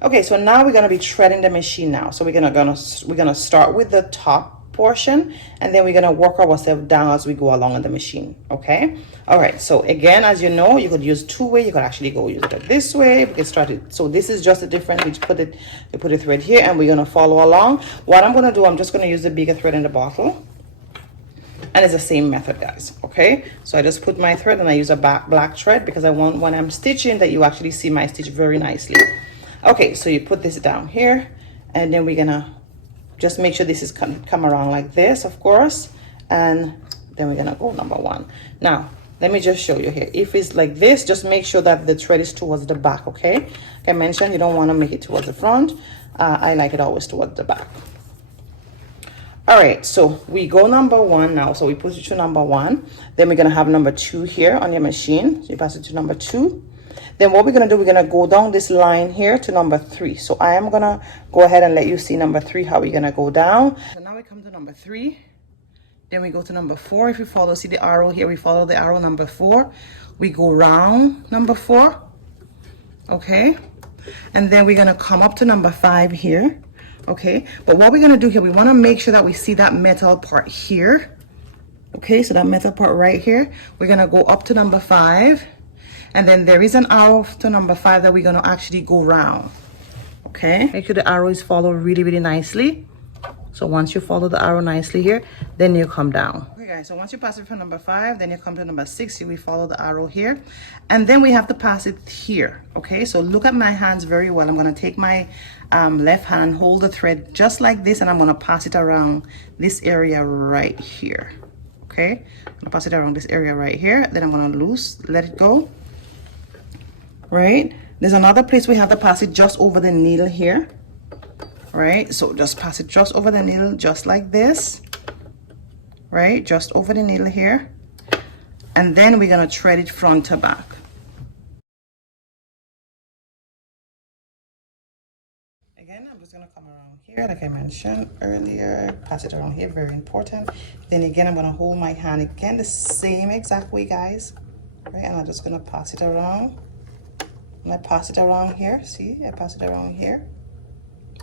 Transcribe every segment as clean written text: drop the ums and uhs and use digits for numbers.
Okay, so now we're gonna be threading the machine now. So we're gonna start with the top portion, and then we're gonna work ourselves down as we go along in the machine. Okay. All right. So again, as you know, you could use two-way. You could actually go use it this way. We can start it. So this is just the difference. We put a thread here, and we're gonna follow along. What I'm gonna do, I'm just gonna use the bigger thread in the bottle. And it's the same method, guys. Okay, so I just put my thread and I use a black thread because I want when I'm stitching that you actually see my stitch very nicely. Okay, so you put this down here, and then we're gonna just make sure this is come around like this, of course, and then we're gonna go number one. Now let me just show you here. If it's like this, just make sure that the thread is towards the back. Okay, like I mentioned, you don't want to make it towards the front. I like it always towards the back. All right, so we go number one now. So we put it to number one. Then we're gonna have number two here on your machine. So you pass it to number two. Then what we're gonna do, we're gonna go down this line here to number three. So I am gonna go ahead and let you see number three, how we're gonna go down. So now we come to number three. Then we go to number four. If you follow, see the arrow here, we follow the arrow number four. We go round number four, okay? And then we're gonna come up to number five here. Okay, but what we're gonna do here, we wanna make sure that we see that metal part here. Okay, so that metal part right here, we're gonna go up to number five, and then there is an arrow to number five that we're gonna actually go round. Okay, make sure the arrow is followed really, really nicely. So once you follow the arrow nicely here, then you come down. Okay guys, so once you pass it from number five, then you come to number six, we follow the arrow here, and then we have to pass it here. Okay, so look at my hands very well. I'm gonna take my left hand, hold the thread just like this, and I'm gonna pass it around this area right here. Okay, I'm gonna pass it around this area right here, then I'm gonna let it go. Right, there's another place we have to pass it just over the needle here. Right, so just pass it just over the needle, just like this. Right, just over the needle here, and then we're gonna thread it front to back. Again, I'm just gonna come around here like I mentioned earlier, pass it around here, very important. Then again, I'm gonna hold my hand again the same exact way, guys. Right, and I'm just gonna pass it around. And I pass it around here, see, I pass it around here.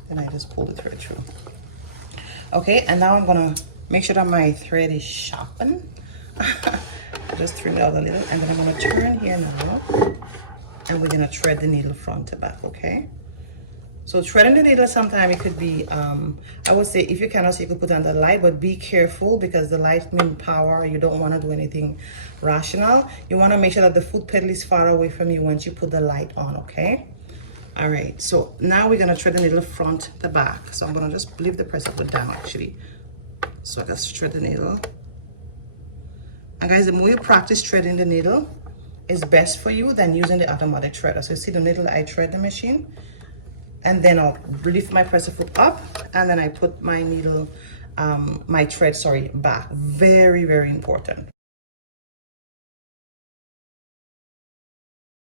Then I just pull the thread through. Okay, and now I'm gonna make sure that my thread is sharpened. Just trim it out a little, and then I'm gonna turn here now, and we're gonna thread the needle front to back. Okay, so threading the needle sometimes it could be I would say if you cannot see, you could put on the light, but be careful because the light means power. You don't want to do anything rational. You want to make sure that the foot pedal is far away from you once you put the light on. Okay, all right, so now we're gonna thread the needle front to back. So I'm gonna just leave the press up down actually. So I just thread the needle. And guys, the more you practice threading the needle is best for you than using the automatic threader. So you see the needle, I thread the machine, and then I'll lift my presser foot up, and then I put my needle, my thread, sorry, back. Very, very important.